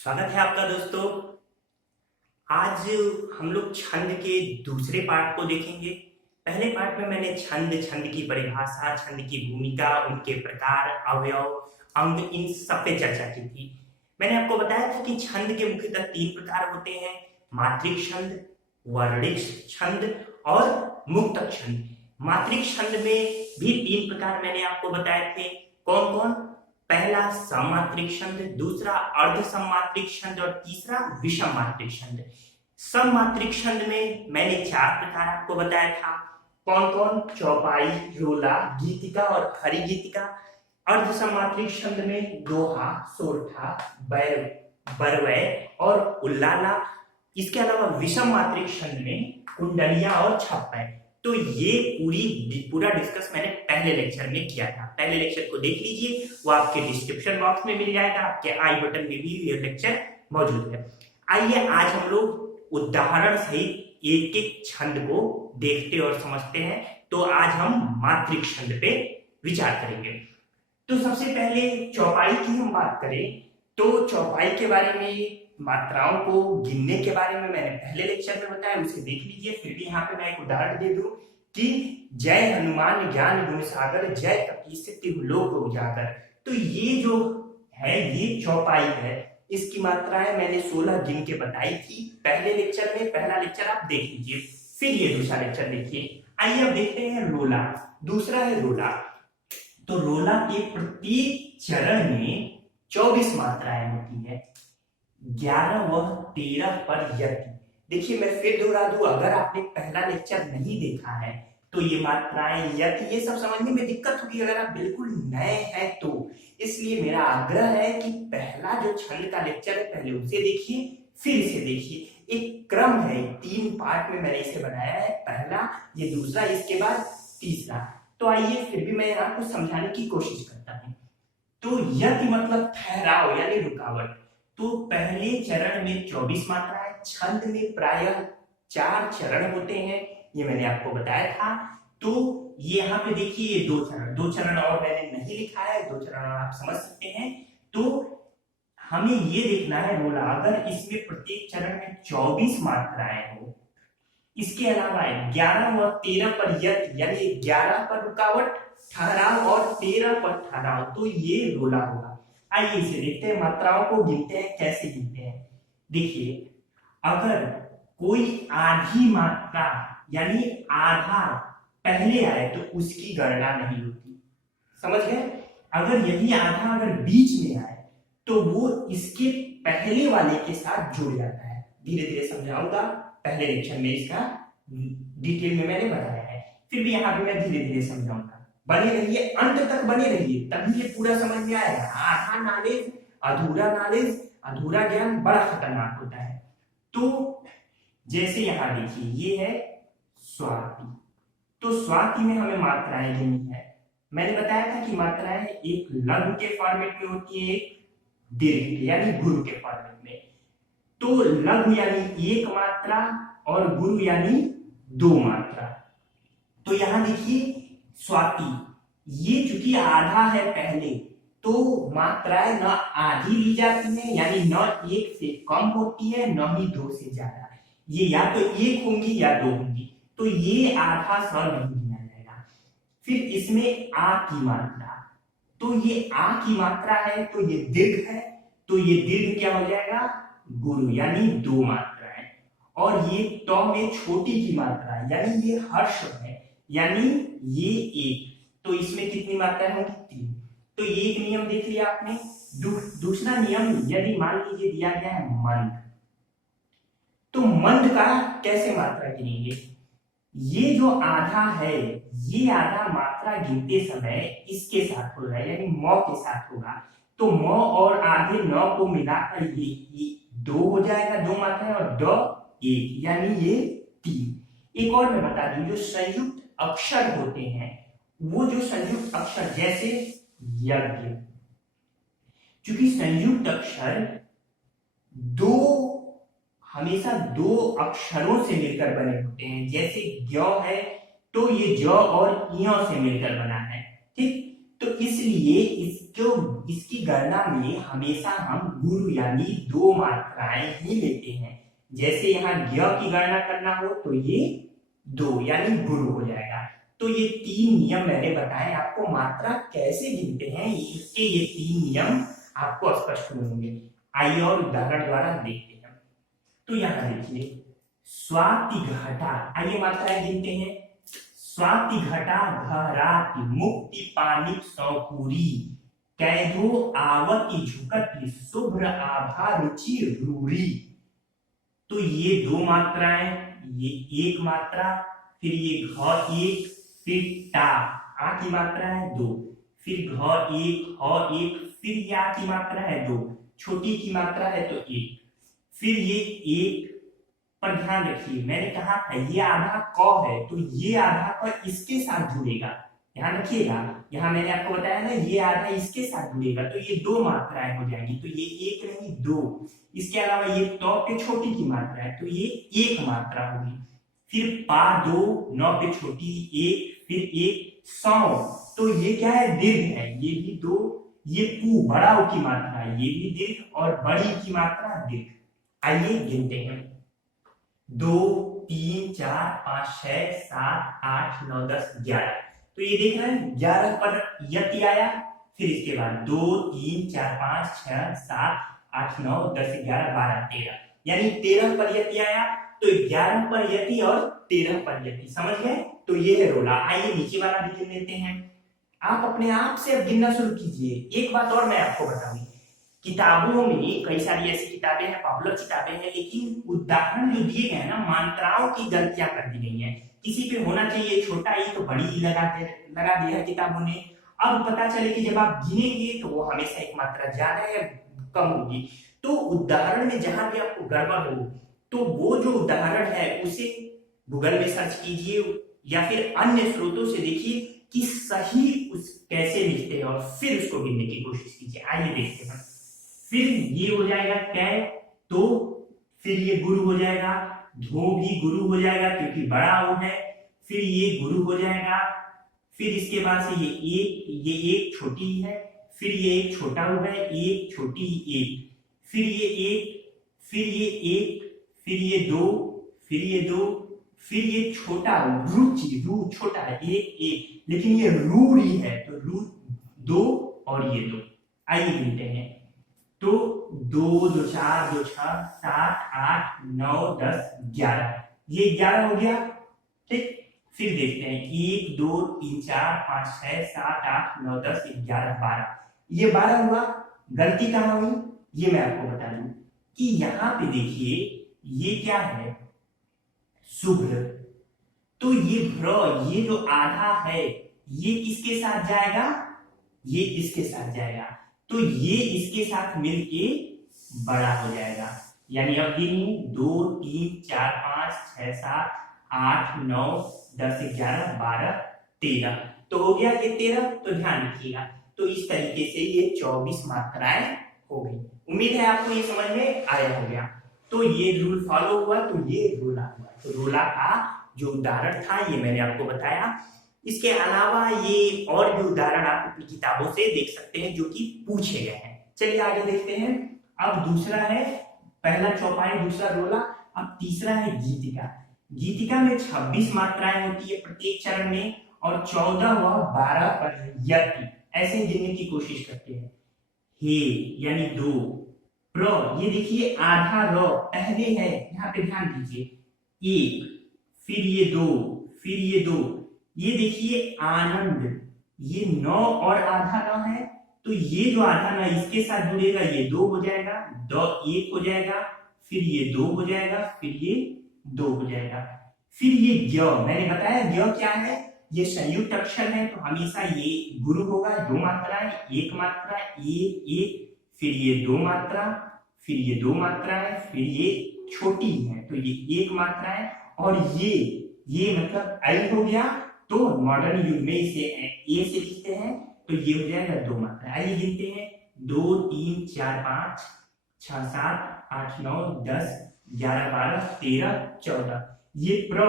स्वागत है आपका दोस्तों। आज हम लोग छंद के दूसरे पार्ट को देखेंगे। पहले पार्ट में मैंने छंद, छंद की परिभाषा, छंद की भूमिका, उनके प्रकार, अवयव, अंग, इन सब पे चर्चा की थी। मैंने आपको बताया था कि छंद के मुख्यतः तीन प्रकार होते हैं: मात्रिक छंद, वर्णिक छंद और मुक्तक छंद। मात्रिक छंद में भी तीन प्रकार मैंने आपको बताए थे। कौन कौन? पहला सममात्रिक छंद, दूसरा अर्ध सममात्रिक छंद और तीसरा विषम मात्रिक छंद। सममात्रिक छंद में मैंने चार प्रकार आपको बताया था। कौन कौन? चौपाई, रोला, गीतिका और हरि गीतिका। अर्ध सममात्रिक छंद में दोहा, सोरठा, बरवै और उल्लाला। इसके अलावा विषम मात्रिक छंद में कुंडलिया और छप्पै। तो ये पूरा डिस्कस मैंने पहले लेक्चर में किया था। पहले लेक्चर को देख लीजिए, वो आपके डिस्क्रिप्शन बॉक्स में मिल जाएगा, आपके आई बटन में भी ये लेक्चर मौजूद है। आइए आज हम लोग उदाहरण सहित एक एक छंद को देखते और समझते हैं। तो आज हम मात्रिक छंद पे विचार करेंगे। तो सबसे पहले चौपाई की हम बात करें तो चौपाई के बारे में, मात्राओं को गिनने के बारे में मैंने पहले लेक्चर में बताया, उसे देख लीजिए। फिर भी यहाँ पे मैं एक उदाहरण दे दूं कि जय हनुमान ज्ञान गुण सागर, जय कपीस तिहुँ लोक उजागर। तो ये जो है ये चौपाई है। इसकी मात्राएं मैंने 16 गिन के बताई थी पहले लेक्चर में। पहला लेक्चर आप देख लीजिए, फिर ये दूसरा लेक्चर देखिए। आइए अब देखते हैं रोला। दूसरा है रोला। तो रोला के प्रत्येक चरण में 24 मात्राएं होती है। 11 व 13 पर यति। देखिए मैं फिर दोहरा दूं, अगर आपने पहला लेक्चर नहीं देखा है तो ये मात्राएं, यति, ये सब समझने में दिक्कत होगी अगर आप बिल्कुल नए हैं तो। इसलिए मेरा आग्रह है कि पहला जो छंद का लेक्चर है पहले उसे देखिए, फिर इसे देखिए। एक क्रम है, 3 पार्ट में मैंने इसे बनाया है। पहला, ये दूसरा, इसके बाद तीसरा। तो आइए फिर भी मैं यहाँ कुछ समझाने की कोशिश करता हूँ। तो यति मतलब ठहराव यानी रुकावट। तो पहले चरण में 24 मात्राएं। छंद में प्रायः 4 चरण होते हैं, ये मैंने आपको बताया था। तो ये यहाँ पे देखिए, ये 2 चरण और मैंने नहीं लिखा है, 2 चरण आप समझ सकते हैं। तो हमें ये देखना है रोला, अगर इसमें प्रत्येक चरण में 24 मात्राएं हो, इसके अलावा 11 व 13 पर यति यानी 11 पर रुकावट, ठहराव और 13 पर ठहराव, तो ये रोला होगा। आइए इसे देखते हैं, मात्राओं को गिनते हैं। कैसे गिनते हैं? देखिए, अगर कोई आधी मात्रा यानी आधा पहले आए तो उसकी गणना नहीं होती। समझ गए? अगर यही आधा अगर बीच में आए तो वो इसके पहले वाले के साथ जुड़ जाता है। धीरे धीरे समझाऊंगा, पहले लेक्चर में इसका डिटेल में मैंने बताया है, फिर भी यहाँ पे मैं धीरे धीरे समझाऊंगा। बने रहिए, अंत तक बने रहिए, तभी ये पूरा समझ में आएगा। आधा नॉलेज, अधूरा नॉलेज, अधूरा ज्ञान बड़ा खतरनाक होता है। तो जैसे यहाँ देखिए, ये है स्वाति। तो स्वाति में हमें मात्राएं गिननी है। मैंने बताया था कि मात्राएं एक लघु के फॉर्मेट में होती है, एक दीर्घ यानी गुरु के फॉर्मेट में। तो लघु यानी 1 मात्रा और गुरु यानी 2 मात्रा। तो यहां देखिए स्वाति, ये चूंकि आधा है पहले, तो मात्राएं न आधी ली जाती है, यानी न 1 से कम होती है, न ही 2 से ज्यादा। ये या तो 1 होंगी या 2 होंगी, तो ये आधा स नहीं गिना जाएगा। फिर इसमें आ की मात्रा, तो ये आ की मात्रा है तो ये दीर्घ है, तो ये दीर्घ क्या हो जाएगा? गुरु यानी 2 मात्राएं। और ये तो में छोटी की मात्रा यानी ये हर्ष है, यानी ये 1, तो इसमें कितनी मात्राएं होंगी? 3। तो ये एक नियम देख लिया आपने। दूसरा नियम, यदि मान लीजिए दिया गया है मंद, तो मंद का कैसे मात्रा गिनेंगे? ये जो आधा है, ये आधा मात्रा गिनते समय इसके साथ होगा, यानी म के साथ होगा। तो म और आधे 9 को मिलाकर ये 2 हो जाएगा, 2 मात्राएं, और द 1 यानी ये 3। एक और मैं बता दूं, जो संयुक्त अक्षर होते हैं, वो जो संयुक्त अक्षर जैसे यज्ञ, क्योंकि संयुक्त अक्षर हमेशा 2 अक्षरों से मिलकर बने होते हैं। जैसे ज्ञ है तो ये ज और य से मिलकर बना है, ठीक। तो इसलिए इसकी गणना में हमेशा हम गुरु यानी दो मात्राएं ही लेते हैं। जैसे यहाँ ज्ञ की गणना करना हो तो ये दो यानी गुरु हो जाएगा। तो ये तीन नियम मैंने बताए आपको, मात्रा कैसे गिनते हैं इसके ये तीन नियम आपको स्पष्ट होंगे। आइए और उदाहरण द्वारा देखते हैं। तो यहाँ देखिए स्वाति घटा, आइए मात्राएं गिनते हैं। स्वाति घटा घराति मुक्ति पानिक सौकुरी कैधो आवती झुकती शुभ्र आभा रुचि रूरी। तो ये दो मात्राएं, ये एक मात्रा, फिर ये घ एक, फिर टा आ की मात्रा है दो, फिर घ एक ह एक, फिर या की मात्रा है दो, छोटी की मात्रा है तो एक, फिर ये एक। पर ध्यान रखिए मैंने कहा था ये आधा क है तो ये आधा क इसके साथ जुड़ेगा, ध्यान रखिएगा। यहाँ मैंने आपको बताया ना ये आधा इसके साथ जुड़ेगा तो ये दो मात्राएं हो जाएंगी, तो ये एक नहीं दो। इसके अलावा ये तो पे छोटी की मात्रा है तो ये एक मात्रा होगी। फिर पा दो, नौ पे छोटी एक, फिर एक सौ, तो ये क्या है दीर्घ है, ये भी दो। ये पू बड़ा की मात्रा है, ये भी दीर्घ, और बड़ी की मात्रा दीर्घ। आइए गिनते हैं 2 3 4 5 6 7 8 9 10 11। तो ये देख रहे हैं 11 पर यति आया, फिर इसके बाद 2 3 4 5 6 7 8 9 10 11 12 13, यानी 13 पर यति आया तो 11 पर यति और 13 पर यति, समझ गए। तो ये है रोला। आइए नीचे वाला भी गिन लेते हैं। आप अपने आप से अब गिनना शुरू कीजिए। एक बात और मैं आपको बताऊं, किताबों में कई सारी ऐसी किताबें हैं, पॉपुलर किताबें हैं, लेकिन उदाहरण जो दिए गए ना मात्राओं की गलतियां कर दी गई हैं। किसी पे होना चाहिए छोटा ई तो बड़ी ई लगा दिया है किताबों ने। अब पता चले कि जब आप गिनेंगे तो वो हमेशा एक मात्रा ज्यादा या कम होगी। तो उदाहरण में जहां भी आपको गड़बड़ हो तो वो जो उदाहरण है उसे गूगल में सर्च कीजिए या फिर अन्य स्रोतों से देखिए कि सही उस कैसे लिखते हैं और फिर उसको गिनने की कोशिश कीजिए। आइए देखते हैं। फिर ये हो जाएगा कै, तो फिर ये गुरु हो जाएगा, धो भी गुरु हो जाएगा क्योंकि बड़ा वो है, फिर ये गुरु हो जाएगा, फिर इसके बाद से ये एक छोटी है, फिर ये एक छोटा हुआ है, एक छोटी एक, फिर ये एक, फिर ये एक, फिर ये दो, फिर ये दो, फिर ये छोटा रुचि, रू छोटा है एक एक, लेकिन ये रूरी है तो रू दो और ये दो। आइए गिनते हैं। तो 2 2 4 2 6 7 8 9 10 11, ये 11 हो गया, ठीक। फिर देखते हैं 1 2 3 4 5 6 7 8 9 10 11 12, ये 12 हुआ। गलती कहाँ हुई ये मैं आपको बता दूं कि यहाँ पे देखिए ये क्या है शुभ्र, तो ये भ्र, ये जो आधा है ये किसके साथ जाएगा, ये इसके साथ जाएगा, तो ये इसके साथ मिलके बड़ा हो जाएगा। यानी अब गिनिए 2 3 4 5 6 7 8 9 10 11 12 13, तो हो गया ये 13। तो ध्यान रखिएगा, तो इस तरीके से ये 24 मात्राएं हो गई। उम्मीद है आपको ये समझ में आया हो गया। तो ये रूल फॉलो हुआ, तो ये रोला हुआ। तो रोला का जो उदाहरण था ये मैंने आपको बताया। इसके अलावा ये और भी उदाहरण आप अपनी किताबों से देख सकते हैं जो कि पूछे गए हैं। चलिए आगे देखते हैं। अब दूसरा है, पहला चौपाई, दूसरा रोला। अब तीसरा है गीतिका। गीतिका में 26 मात्राएं होती है प्रत्येक चरण में और 14 व 12 पर यति, ऐसे गिनने की कोशिश करते हैं। हे यानी दो, प्र ये देखिए आधा र पहले है, यहाँ पे ध्यान दीजिए, एक, फिर ये दो, फिर ये दो, ये देखिए आनंद, ये 9 और आधा न है, तो ये जो आधा न इसके साथ जुड़ेगा ये 2 हो जाएगा, दो 1 हो जाएगा, फिर ये 2 हो जाएगा, फिर ये 2 हो जाएगा। फिर ये ज्ञ, मैंने बताया ज्ञ क्या है, ये संयुक्त अक्षर है तो हमेशा ये गुरु होगा। 2 मात्राएं, एक मात्रा, एक एक, फिर ये 2 मात्रा, फिर ये 2 मात्राएं, फिर ये छोटी है तो ये 1 मात्रा है, और ये मतलब आई हो गया। तो मॉडर्न युग में इसे ए से लिखते हैं तो ये हो जाएगा 2 मात्रा। आइए गिनते हैं 2 3 4 5 6 7 8 9 10 11 12 13 14, ये प्र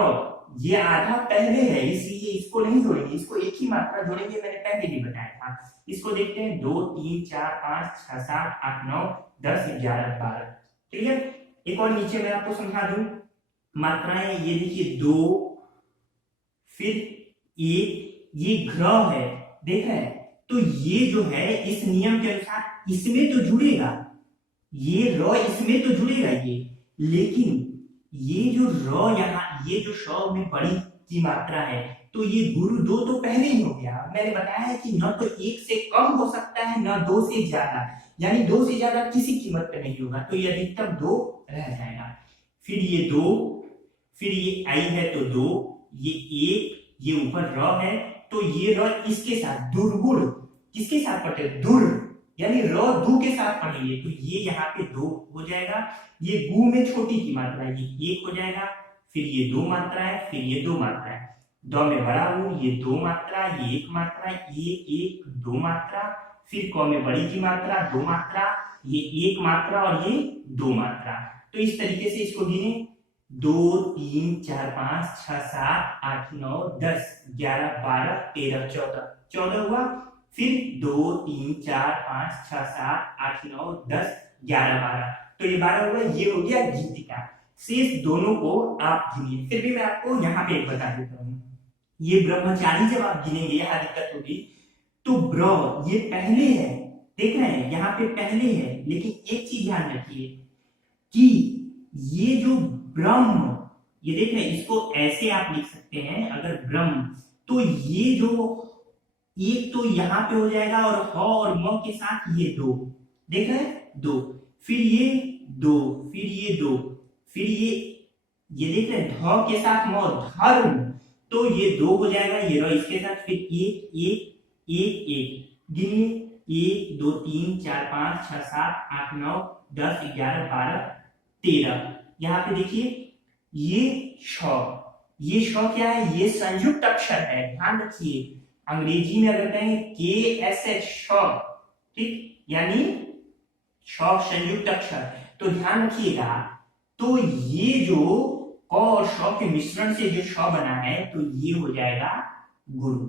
ये आधा पहले है इसलिए इसको नहीं जोड़ेंगे, इसको एक ही मात्रा जोड़ेंगे, मैंने पहले भी बताया था। इसको देखते हैं 2 3 4 5 6 7 8 9 10 11 12। क्लियर। एक और नीचे मैं आपको समझा दूं मात्राएं, ये देखिए 2 फिर 1, ये ग्रह है, देख रहे हैं। तो ये जो है इस नियम के अनुसार इसमें तो जुड़ेगा, ये र इसमें तो जुड़ेगा ये, लेकिन ये जो र यहाँ ये जो श में बड़ी की मात्रा है तो ये गुरु 2 तो पहले ही हो गया। मैंने बताया है कि न तो 1 से कम हो सकता है न 2 से ज्यादा, यानी 2 से ज्यादा किसी कीमत पे नहीं होगा, तो ये अधिकतम 2 रह जाएगा। फिर ये 2, फिर ये आई है तो 2, ये 1, ये ऊपर र है तो ये र इसके साथ दुर्गुण किसके साथ पढ़े, दुर यानी र दू के साथ पढ़ेंगे तो ये यहाँ पे 2 हो जाएगा। ये गु में छोटी की मात्रा है, ये 1 हो जाएगा, फिर ये 2 मात्रा है, फिर ये 2 मात्रा है। द में बड़ा हूं, ये 2 मात्रा, ये 1 मात्रा, ये 1 2 मात्रा, फिर क में बड़ी की मात्रा 2 मात्रा, ये 1 मात्रा और ये 2 मात्रा। तो इस तरीके से इसको गिने 2 3 4 5 6 7 8 9 10 11 12 13 14, 14 हुआ। फिर 2 3 4 5 6 7 8 9 10 11 12, तो ये 12 हुआ, ये हो गया गीतिका। शेष दोनों को आप गिनिए। फिर भी मैं आपको यहाँ पे एक बता देता हूँ, ये ब्रह्मचारी जब आप गिनेंगे यहाँ दिक्कत होगी, तो ब्र ये पहले है, देख रहे हैं यहाँ पे पहले है, लेकिन एक चीज ध्यान रखिए कि ये जो ब्रह्म, ये देख रहे हैं, इसको ऐसे आप लिख सकते हैं अगर ब्रह्म, तो ये जो एक तो यहाँ पे हो जाएगा और ह और म के साथ ये 2, देख रहे हैं 2, फिर ये 2, फिर ये 2, फिर ये देख रहे हैं ध के साथ म धर्म, तो ये 2 हो जाएगा, ये र इसके साथ, फिर 1 1 1 1, गिनिए 1 2 3 4 5 6 7 8 9 10 11 12 13। यहाँ पे देखिए ये श क्या है, ये संयुक्त अक्षर है, ध्यान रखिए। अंग्रेजी में अगर कहें KSH श, ठीक, यानी श संयुक्त अक्षर, तो ध्यान रखिएगा। तो ये जो क और श के मिश्रण से जो श बना है तो ये हो जाएगा गुरु,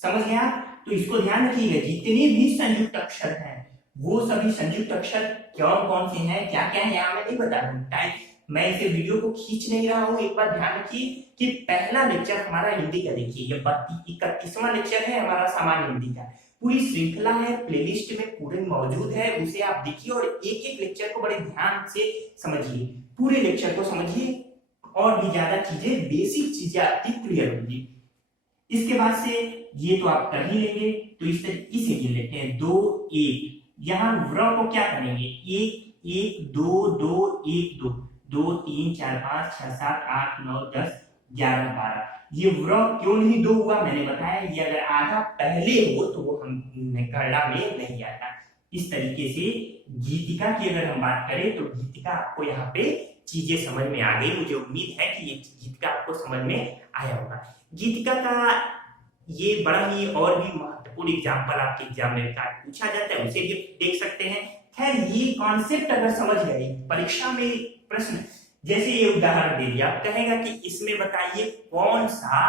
समझ गया। तो इसको ध्यान रखिएगा, जितने भी संयुक्त अक्षर हैं वो सभी संयुक्त अक्षर कौन कौन से हैं, क्या क्या है, यहाँ मैं नहीं बता रहा हूँ, टाइम मैं इसे वीडियो को खींच नहीं रहा हूँ। एक बार ध्यान रखिए कि पहला लेक्चर हमारा हिंदी का, देखिए ये 31वां लेक्चर है हमारा सामान्य हिंदी का, पूरी श्रृंखला है, प्लेलिस्ट में पूरे मौजूद है, उसे आप देखिए और एक एक लेक्चर को बड़े ध्यान से समझिए, पूरे लेक्चर को समझिए और भी ज्यादा चीजें, बेसिक चीजें आपकी क्लियर होगी। इसके बाद से ये तो आप कर ही लेंगे, तो इस तरीके से गिन लेते हैं 2 1, यहाँ व्र को क्या करेंगे 1 1 2 2 1 2 2 3 4 5 6 7 8 9 10 11 12। ये व्र क्यों नहीं 2 हुआ, मैंने बताया ये अगर आधा पहले हो तो वो हम गणना में नहीं आता। इस तरीके से गीतिका की अगर हम बात करें तो गीतिका आपको यहाँ पे चीजें समझ में आ गई, मुझे उम्मीद है कि ये गीतिका आपको समझ में आया होगा। गीतिका का ये बड़ा ही और भी महत्वपूर्ण एग्जाम्पल आपके एग्जाम में पूछा जाता है, उसे भी देख सकते हैं। खैर ये कॉन्सेप्ट अगर समझ गए, परीक्षा में प्रश्न जैसे ये उदाहरण दे दिया, आप कहेगा कि इसमें बताइए कौन सा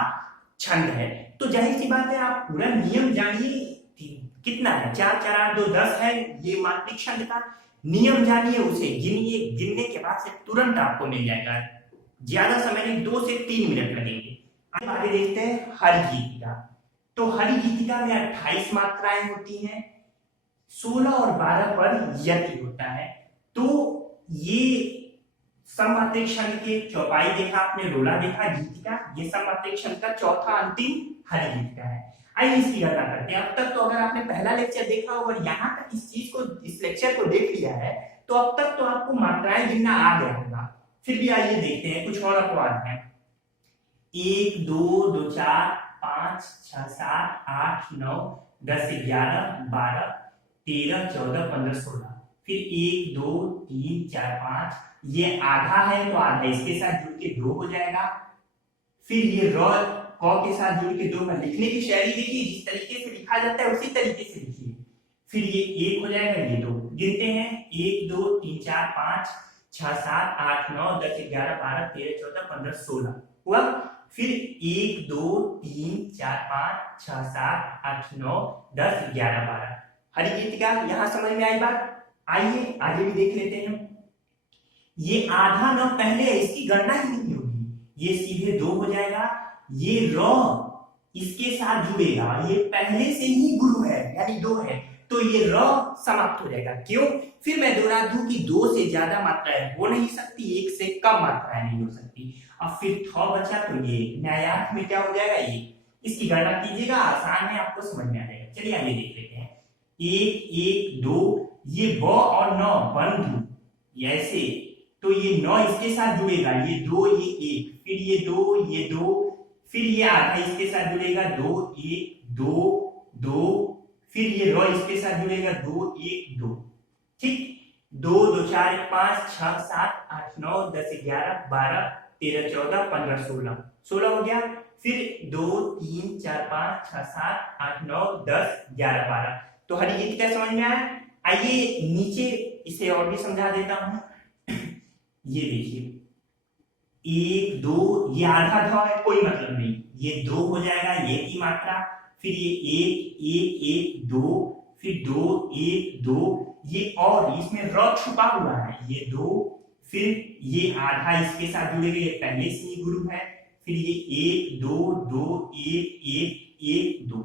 छंद है, तो जाहिर सी बात है आप पूरा नियम जानिए, कितना है 4 4 8 2 10 है ये मात्रिक छंद का नियम जानिए, उसे गिनिए, गिनने के बाद से तुरंत आपको मिल जाएगा, ज्यादा समय नहीं 2 से 3 मिनट लगेंगे। आगे देखते हैं हरि गीतिका। तो हरि गीतिका में 28 मात्राएं होती हैं, 16 और 12 पर यति होता है। तो ये सममात्रिक छंद के चौपाई देखा आपने, रोला देखा, गीतिका, ये सममात्रिक छंद का चौथा अंतिम हरि गीतिका है। आइए इसकी गणना करते हैं। अब तक तो अगर आपने पहला लेक्चर देखा हो और यहाँ तक इस चीज को, इस लेक्चर को देख लिया है, तो अब तक तो आपको मात्राएं गिनना आ गया होगा। फिर भी आइए देखते हैं कुछ और अपवाद है। 1 2 2 4 5 6 7 8 9 10 11 12 13 14 15 16, फिर 1 2 3 4 5, ये आधा है तो आधा इसके साथ जुड़ के 2 हो जाएगा। फिर ये र क के साथ जुड़ के 2 का लिखने की शैली देखिए, जिस तरीके से लिखा जाता है उसी तरीके से लिखिए। फिर ये 1 हो जाएगा, ये 2, गिनते हैं 1 2 3 4 5 6 7 8 9 10 11 12 13 14 15 16 हुआ। फिर 1 2 3 4 5 6 7 8 9 10 11 12। हरी गीतिका यहां समझ में आई बात? आइए आगे भी देख लेते हैं। ये आधा न पहले है, इसकी गणना ही नहीं होगी, ये सीधे 2 हो जाएगा। ये र इसके साथ जुड़ेगा, ये पहले से ही गुरु है यानी 2 है, तो ये र समाप्त हो जाएगा। क्यों? फिर मैं दोहरा दूं कि 2 से ज्यादा मात्राएं हो नहीं सकती, 1 से कम मात्राएं नहीं हो सकती। अब फिर थ बचा तो ये न्यायार्थ में क्या हो जाएगा, ये इसकी गणना कीजिएगा, आसान है, आपको समझ में आ जाएगा। चलिए आगे देख लेते हैं। 1 1 2, ये ब और न बंधु ऐसे, तो ये 9 इसके साथ जुड़ेगा, ये 2 ये 1, फिर ये 2 ये 2, फिर ये आधा इसके साथ जुड़ेगा 2 1 2 2, फिर ये र इसके साथ जुड़ेगा 2 1 2। ठीक, 2 2 4 5 6 7 8 9 10 11 12 13 14 15 16 16 हो गया। फिर 2 3 4 5 6 7 8 9 10 11 12। तो हरी गीत क्या समझ में आया? आइए नीचे इसे और भी समझा देता हूं। ये देखिए 1 2, ये आधा ध है, कोई मतलब नहीं, ये 2 हो जाएगा, ये की मात्रा, फिर ये 1 1 1 2, फिर 2 1 2, ये और इसमें र छुपा हुआ है, ये 2, फिर ये आधा इसके साथ जुड़ेगा, ये पहले से ही गुरु है, फिर ये 1 2 2 1 1 1 2।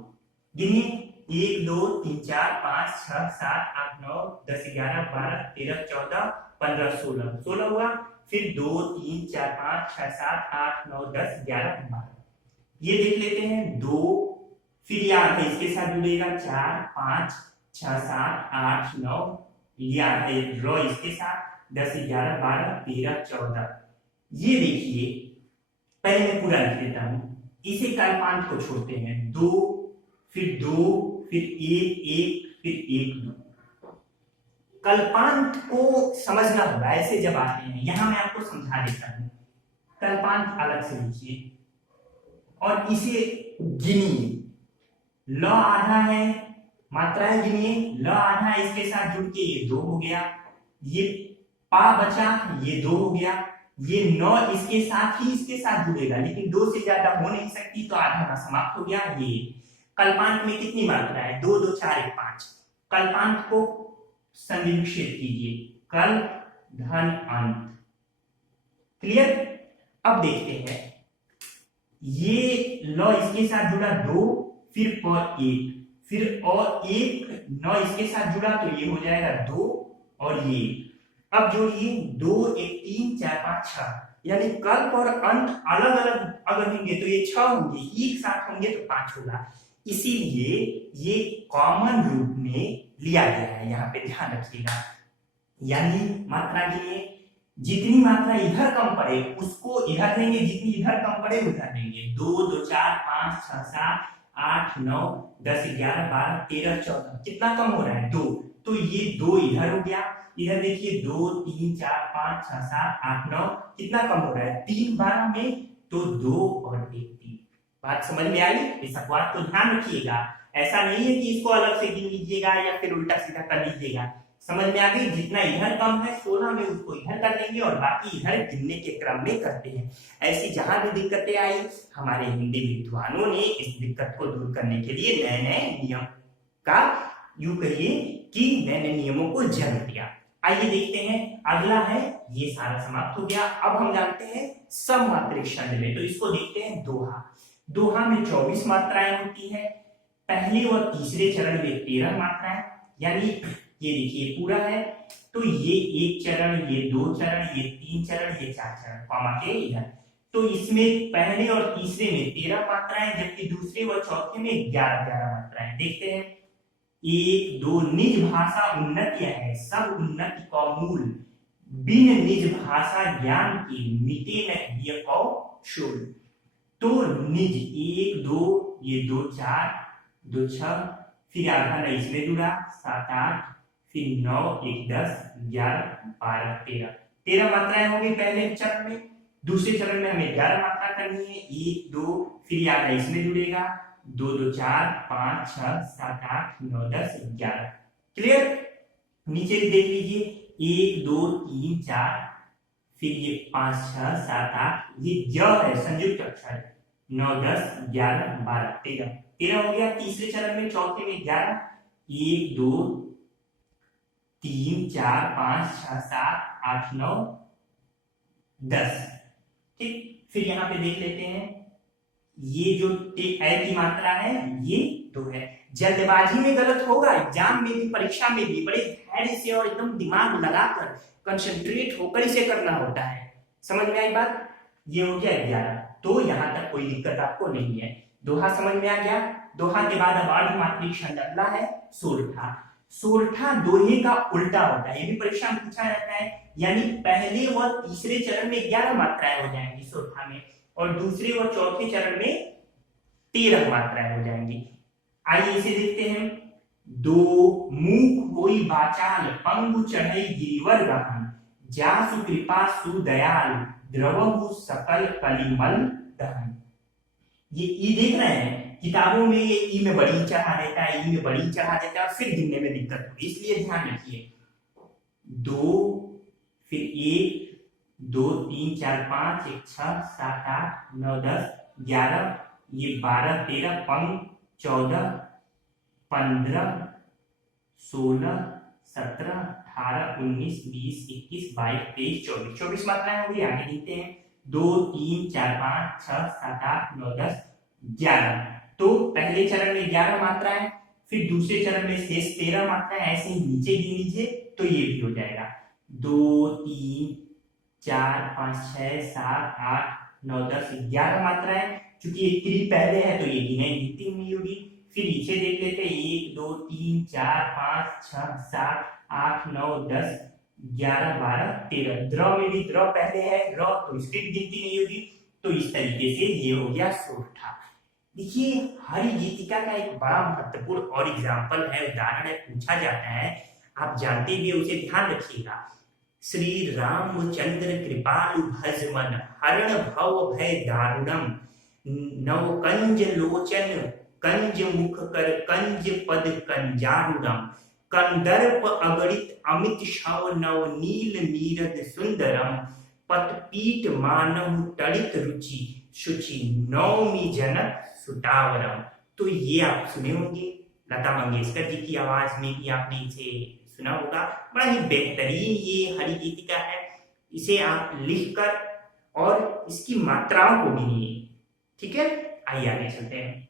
गिनिए 1 2 3 4 5 6 7 8 9 10 11 12 13 14 15 16 16 हुआ। फिर 2 3 4 5 6 7 8 9 10 11 12। ये देख लेते हैं 2, फिर ये आधा इसके साथ जुड़ेगा 4 5 6 7 8 9, ये आधा र इसके साथ 10 11 12 13 14। ये देखिए पहले मैं पूरा लिख देता हूं, इसे कल्पांत को छोड़ते हैं, 2 फिर 2 फिर 1 1 फिर 1 2। कल्पांत को समझना होगा, ऐसे जब आते हैं, यहां मैं आपको समझा देता हूं। कल्पांत अलग से लिखिए और इसे गिनिए। ल आधा है, मात्राएं गिनिए, ल आधा है, इसके साथ जुड़ के ये 2 हो गया, ये पा बचा, ये 2 हो गया, ये 9 इसके साथ ही इसके साथ जुड़ेगा, लेकिन 2 से ज्यादा हो नहीं सकती, तो आधा ना समाप्त हो गया। ये कल्पांत में कितनी मात्रा है? 2 2 4 1 5। कल्पांत को संविच्छेद कीजिए, कल धन अंत। क्लियर? अब देखते हैं, ये ल इसके साथ जुड़ा 2, फिर प 1, फिर और 1 9 इसके साथ जुड़ा, तो ये हो जाएगा 2 और ये। अब जोड़िए 2 1 3 4 5 6, यानी कल्प और अंत अलग अलग अगर होंगे तो ये 6 होंगे, एक साथ होंगे तो 5 होगा। इसीलिए ये कॉमन रूप में लिया गया है, यहाँ पे ध्यान रखिएगा। यानी मात्रा के लिए जितनी मात्रा इधर कम पड़े उसको इधर लेंगे, जितनी इधर कम पड़े उधर लेंगे। 2 2 4 5 6 7 8 9 10 11 12 13 14, कितना कम हो रहा है? 2, तो ये 2 इधर हो गया। इधर देखिए 2 3 4 5 6 7 8 9, कितना कम हो रहा है? 3 12 में, तो 2 और 1 3। बात समझ में आई? इस बात को ध्यान रखिएगा, ऐसा नहीं है कि इसको अलग से गिन लीजिएगा या फिर उल्टा सीधा कर लीजिएगा। समझ में आ गई? जितना इधर कम है 16 में, उसको इधर कर लेंगे और बाकी इधर गिनने के क्रम में करते हैं। ऐसी जहां भी दिक्कतें आई, हमारे हिंदी विद्वानों ने इस दिक्कत को दूर करने के लिए नए नए नियम का, यूं कहिए कि नए नए नियमों को जन्म दिया। आइए देखते हैं, अगला है, ये सारा समाप्त हो गया। अब हम जानते हैं सममात्रिक छंद में, तो इसको देखते हैं दोहा। दोहा में 24 मात्राएं होती है, पहले और तीसरे चरण में 13 मात्राएं, यानी ये देखिए पूरा है, तो ये 1 चरण, ये 2 चरण, ये 3 चरण, ये 4 चरण, कॉमा के इधर, तो इसमें पहले और तीसरे में 13 मात्राएं, जबकि दूसरे व चौथे में 11 मात्राएं। देखते हैं, 1 2, निज भाषा उन्नति है, सब उन्नति का मूल, बिन निज भाषा ज्ञान की मिटे न ये कौ शूल। तो निज 1 2, ये 2 4 2 6, फिर आधा न इसमें जुड़ा 7 8, फिर 9 1 10 11 12 13, 13 मात्राएं होंगी पहले चरण में। दूसरे चरण में हमें 11 मात्रा करनी है, 1 2, फिर आधा इसमें जुड़ेगा 2 2 4 5 6 7 8 9 10 11। क्लियर? नीचे भी देख लीजिए, 1 2 3 4, फिर ये 5 6 7 8, ये ज है संयुक्त अक्षर, 9 10 11 12 13 13 हो गया। तीसरे चरण में चौथे में 11, 1 2 3 4 5 6 7 8 9 10। ठीक, फिर यहाँ पे देख लेते हैं, ये जो ए की मात्रा है ये 2 है। जल्दबाजी में गलत होगा, एग्जाम में भी परीक्षा में भी बड़े धैर्य से और एकदम दिमाग लगाकर कंसंट्रेट होकर इसे करना होता है। समझ में आई बात? ये हो गया 11। तो यहाँ तक कोई दिक्कत आपको नहीं है। दोहा समझ में आ गया। दोहा के बाद अब अर्धमात्रिक छंद अगला है सोरठा। सोरठा दोहे का उल्टा होता है, ये भी परीक्षा में पूछा जाता है। यानी पहले व तीसरे चरण में 11 मात्राएं हो जाएंगी सोरठा में, और दूसरे और चौथे चरण में 13 मात्राएं हो जाएंगी। आइए इसे देखते हैं। दो मुख होई बाचाल, पंगु चढ़ई गिरिवर गहन, जासु कृपा सुदयाल, द्रवहु सकल कलिमल दहन। ये ई देख रहे हैं किताबों में, ये ई में बड़ी चढ़ा देता है, ई में बड़ी चढ़ा देता है, और फिर गिनने में दिक्कत होगी, इसलिए ध्यान रखिए। 2 फिर 1 2 3 4 5 1 6 7 8 9 10 11, ये 12 13 पंग 14 15 16 17 18 19 20 21 22 23 24 24 मात्राएं होंगी। आगे लिखते हैं 2 3 4 5 6 7 8 9 10 11। तो पहले चरण में 11 मात्राएं, फिर दूसरे चरण में शेष 13 मात्राएं, ऐसे ही नीचे गिन लीजिए तो ये भी हो जाएगा। 2 3 4 5 6 7 8 9 10 11 मात्राएं। चूंकि एक क्री पहले है तो ये गिनती नहीं होगी। फिर नीचे देख लेते हैं 1 2 3 4 5 6 7 8 9 10 11 12 13। द्रव में भी द्रव पहले है, र तो इसकी भी गिनती नहीं होगी। तो इस तरीके से ये हो गया सोरठा। देखिए, हरि गीतिका का एक बड़ा महत्वपूर्ण और एग्जाम्पल है, उदाहरण है, पूछा जाता है, आप जानते भी उसे ध्यान रखिएगा। श्री रामचंद्र कृपालु भज मन, हरण भव भय दारुणम, नव कंज लोचन कंज मुख कर कंज पद कंजारुणम, कंदर्प अगणित अमित शव नव नील नीरद सुंदरम, पतपीठ मानव तड़ित रुचि शुचि नौमी जनक सुटावरम। तो ये आप सुने होंगे, लता मंगेशकर जी की आवाज में भी आपने इसे सुना होगा। बड़ा ही बेहतरीन ये हरि गीतिका है। इसे आप लिखकर और इसकी मात्राओं को गिनिए। ठीक है, आइए आगे चलते हैं।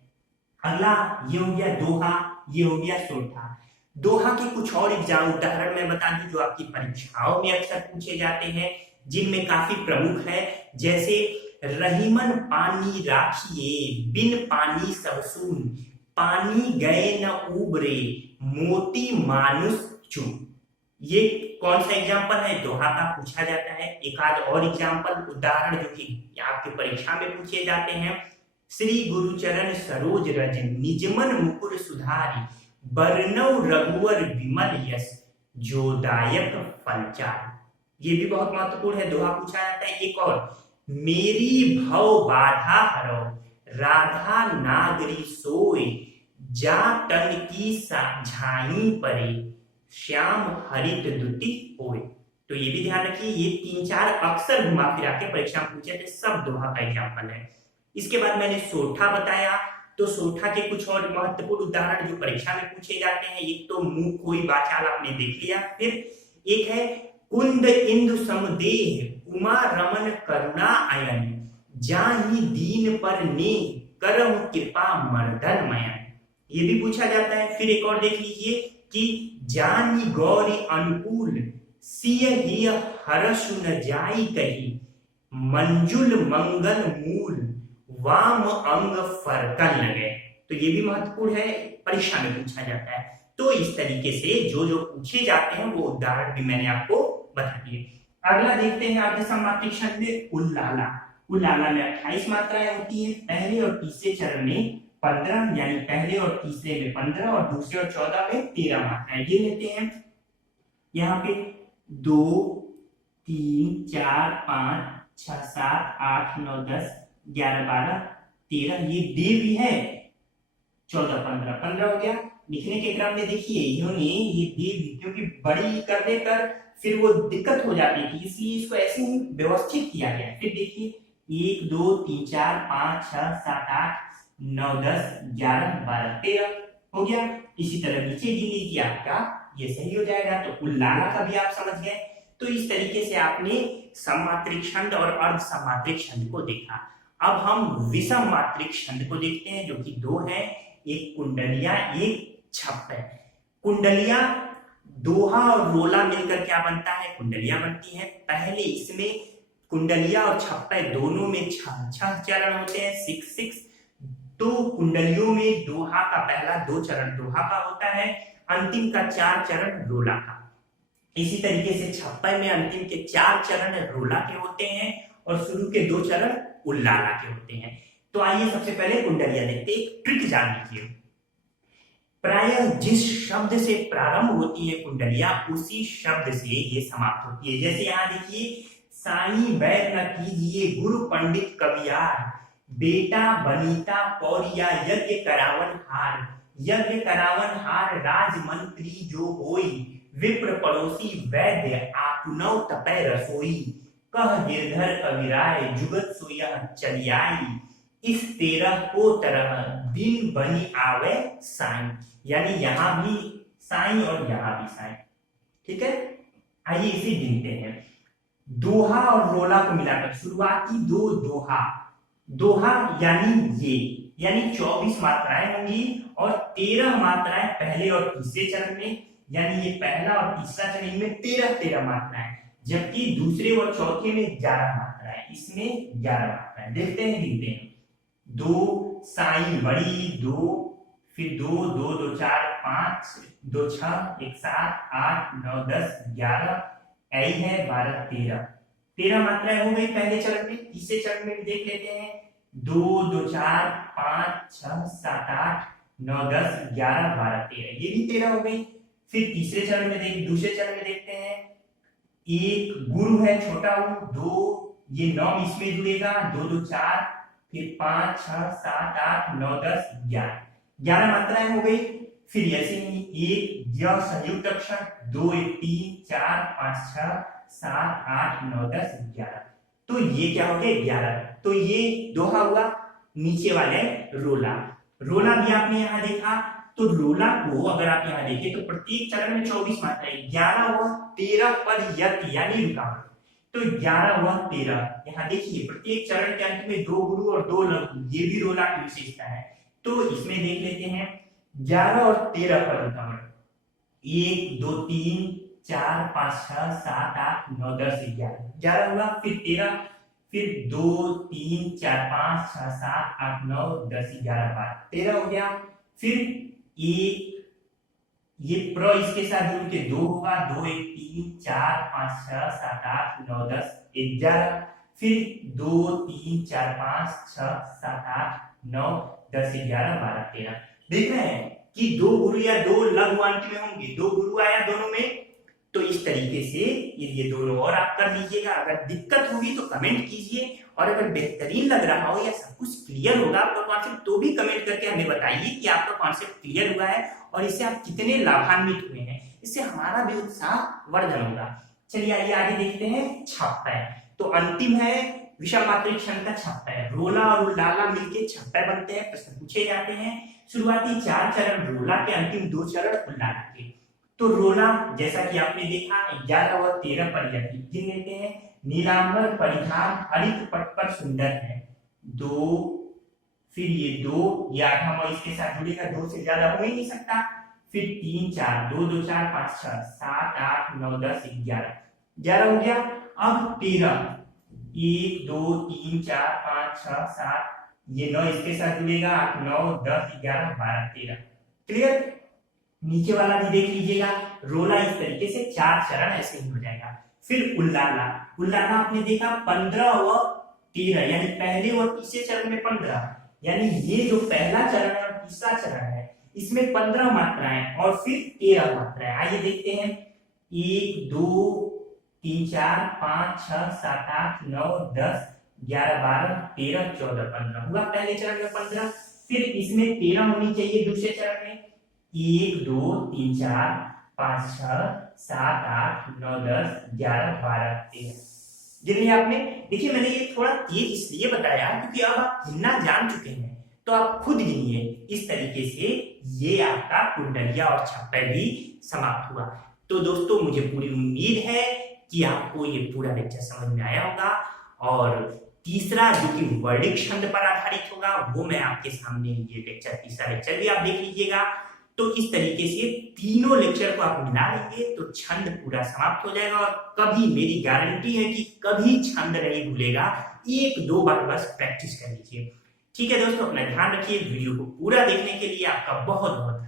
अगला ये हो गया दोहा, ये हो गया सोरठा। दोहा के कुछ और एग्जाम उदाहरण मैं बता दूं जो आपकी परीक्षाओं में अक्सर पूछे जाते हैं, जिनमें काफी प्रमुख है। जैसे रहीमन पानी राखिए, बिन पानी सब सून, पानी गए न उबरे, मोती मानुष चूक। ये कौन सा एग्जाम्पल है? दोहा का पूछा जाता है। एक आध और एग्जाम्पल उदाहरण जो कि आपके परीक्षा में पूछे जाते हैं। श्री गुरुचरण सरोज रज, निजमन मुकुर सुधारी, बरनौ रघुवर विमल यश, जोदायक फलचारी। ये भी बहुत महत्वपूर्ण है, दोहा पूछा जाता है। एक और, मेरी भव बाधा हरो, राधा नागरी सोए, जा तन की झाई परे, श्याम हरित दुति होए। तो ये भी ध्यान रखिए, ये 3-4 अक्सर घुमा फिरा के परीक्षा में पूछे थे, सब दोहा का एग्जाम्पल है। इसके बाद मैंने सोरठा बताया, तो सोरठा के कुछ और महत्वपूर्ण उदाहरण जो परीक्षा में पूछे जाते हैं। एक तो मुंह कोई बाचाल आपने देख लिया, फिर एक है कुंद इंदु समदेह, उमा रमन करुणा अयन, जाहि दीन पर ने करम कृपा मर्दन मयन। ये भी पूछा जाता है। फिर एक और देख लीजिए कि जानी गौरी अनुकूल, सिय हिय हरसु न जाई कही, मंजुल मंगल मूल, वाम अंग फरकन लगे। तो ये भी महत्वपूर्ण है, परीक्षा में पूछा जाता है। तो इस तरीके से जो जो पूछे जाते हैं वो उदाहरण भी मैंने आपको बता दिए। अगला देखते हैं अर्धसमात्रिक छंद में उल्लाला। उल्लाला में 28 मात्राएं होती हैं। पहले और तीसरे चरण में 15, यानी पहले और तीसरे में 15 और दूसरे और 14 में 13 मात्राएं। ये लेते हैं यहाँ पे 2 3 4 5 6 7 8 9 10 11 12 13, ये दे भी है 14 15 15 हो गया। लिखने के क्रम में देखिए इन्होंने ये दे भी, क्योंकि बड़ी करने पर फिर वो दिक्कत हो जाती थी, इसलिए इसको ऐसे ही व्यवस्थित किया गया। फिर देखिए 1 2 3 4 5 6 7 8 9 10 11 12 13 हो गया। इसी तरह नीचे गिन लीजिए, आपका ये सही हो जाएगा। तो उल्लाला का भी आप समझ गए। तो इस तरीके से आपने सममात्रिक छंद और अर्ध सममात्रिक छंद को देखा। अब हम विषम मात्रिक छंद को देखते हैं, जो कि दो है, एक कुंडलिया एक छप्पर। कुंडलिया दोहा और रोला मिलकर क्या बनता है, कुंडलिया बनती है। पहले इसमें कुंडलिया और छप्पर दोनों में छह छह चरण होते हैं, 6 तो कुंडलियों में दोहा का पहला 2 चरण दोहा का होता है, अंतिम का 4 चरण रोला का। इसी तरीके से छप्पर में अंतिम के 4 चरण रोला के होते हैं और शुरू के 2 चरण उल्लाला के होते हैं। तो आइए सबसे पहले कुंडलिया देखते हैं। एक ट्रिक जान लीजिए, प्रायः जिस शब्द से प्रारंभ होती है कुंडलिया, उसी शब्द से ये समाप्त होती है। जैसे यहाँ देखिए, साईं बैर न कीजिए गुरु पंडित कवियार, बेटा बनीता पौरिया यज्ञ करावन हार, यज्ञ करावन हार राजमंत्री जो होई, विप्र पड़ोसी वैद्य आपनौ तपय रसोई, कह गिरधर कविराय जुगत सोयह चलियाई, इस 13 को तरह दिन बनी आवे साईं। यानी यहां भी साईं और यहां भी साईं। ठीक है, आइए इसे गिनते हैं। दोहा और रोला को मिलाकर शुरुआती 2 दोहा, दोहा यानी ये, यानी 24 मात्राएं होंगी और 13 मात्राएं पहले और तीसरे चरण में, यानी ये पहला और तीसरा चरण, इनमें 13 मात्राएं, जबकि दूसरे और चौथे में 11 मात्राएं, इसमें 11 मात्राएं। देखते हैं, गिनते हैं। 2 साईं बड़ी 2, फिर 2 2 2 4 5 2 6 1 7 8 9 10 11 ऐ है 12 13 मात्राएं हो गई पहले चरण में। तीसरे चरण में भी देख लेते हैं। 2 2 4 5 6 7 8 9 10 11 12 13, ये भी 13 हो गई। फिर तीसरे चरण में दूसरे चरण में देखते हैं। एक गुरु है छोटा हूं, 2 ये 9 इसमें जुड़ेगा, 2 2 4, फिर 5 6 7 8 9 10 11 मात्राएं हो गई। फिर ऐसे ही एक य संयुक्त अक्षर, 2 1 3 4 5 6 7 8 9 10 11, तो ये क्या हो गया 11। तो ये दोहा हुआ। नीचे वाले रोला, रोला भी आपने यहाँ देखा। तो रोला को अगर आप यहाँ देखें तो प्रत्येक चरण में 24 मात्राएं, 11 व 13 पर यत यानी रुकावट, तो 11 व 13 यहाँ देखिए प्रत्येक चरण के अंत में 2 गुरु और 2 लघु, ये भी रोला की विशेषता है। तो इसमें देख लेते हैं 11 और 13 पर रुकावट, 1 2 3 4 5 6 7 8 9 10 11 हुआ। फिर 13, फिर 2 3 4 5 6 7 8 9 10 11 12 13 हो गया। फिर एक ये प्र इसके साथ जुड़ के 2 होगा, 2 1 3 4 5 6 7 8 9 10 11, फिर 2 3 4 5 6 7 8 9 10 11 12 13। देख रहे हैं कि 2 गुरु या 2 लघु अंत में होंगे, 2 गुरु आया दोनों में। तो इस तरीके से ये दोनों और आप कर लीजिएगा। अगर दिक्कत होगी तो कमेंट कीजिए, और अगर बेहतरीन लग रहा हो या सब कुछ क्लियर होगा आपका कॉन्सेप्ट, तो भी कमेंट करके हमें बताइए कि आपका कॉन्सेप्ट क्लियर हुआ है और इससे आप कितने लाभान्वित हुए हैं। इससे हमारा भी उत्साह वर्धन होगा। चलिए आइए आगे देखते हैं। छप्पर, तो अंतिम है विषम मात्रिक छंद का छप्पर। रोला और उल्लाला मिलके छप्पर बनते हैं, प्रश्न पूछे जाते हैं। शुरुआती 4 चरण रोला के, अंतिम 2 चरण उल्लाला के। तो रोला जैसा कि आपने देखा 11 और 13 पर गिन लेते हैं। नीलांबर परिधान हरित पट पर सुंदर है, 2, फिर ये 2, ये 8वां इसके साथ जुड़ेगा, 2 से ज्यादा हो ही नहीं सकता। फिर 3 4 2 2 4 5 6 7 8 9 10 11 हो गया। अब 13, 1 2 3 4 5 6 7, ये 9 इसके साथ जुड़ेगा, 8 9 10 11 12 13। क्लियर? नीचे वाला भी देख लीजिएगा। रोला इस तरीके से 4 चरण ऐसे ही हो जाएगा। फिर उल्लाला, उल्लाला आपने देखा 15 व 13, यानी पहले और तीसरे चरण में 15, यानी ये जो पहला चरण है और तीसरा चरण है इसमें 15 मात्राएं और फिर 13 मात्राएं। आइए देखते हैं। 1 2 3 4 5 6 7 8 9 10 11 12 13 14 15 हुआ पहले चरण में 15। फिर इसमें 13 होनी चाहिए दूसरे चरण में। 1 2 3 4 5 6 7 8 9 10 11 12 13, गिन लिया आपने। देखिए मैंने ये थोड़ा तेज इसलिए बताया क्योंकि अब आप गिनना जान चुके हैं, तो आप खुद गिनिए। इस तरीके से ये आपका कुंडलिया और छप्पर भी समाप्त हुआ। तो दोस्तों मुझे पूरी उम्मीद है कि आपको ये पूरा लेक्चर समझ में आया होगा, और तीसरा जो कि वर्णिक छंद पर आधारित होगा वो मैं आपके सामने, ये लेक्चर तीसरा लेक्चर भी आप देख लीजिएगा। तो इस तरीके से तीनों लेक्चर को आप मिला लेंगे तो छंद पूरा समाप्त हो जाएगा, और कभी, मेरी गारंटी है कि कभी छंद नहीं भूलेगा। एक दो बार बस प्रैक्टिस कर लीजिए। ठीक है दोस्तों, अपना ध्यान रखिए। वीडियो को पूरा देखने के लिए आपका बहुत बहुत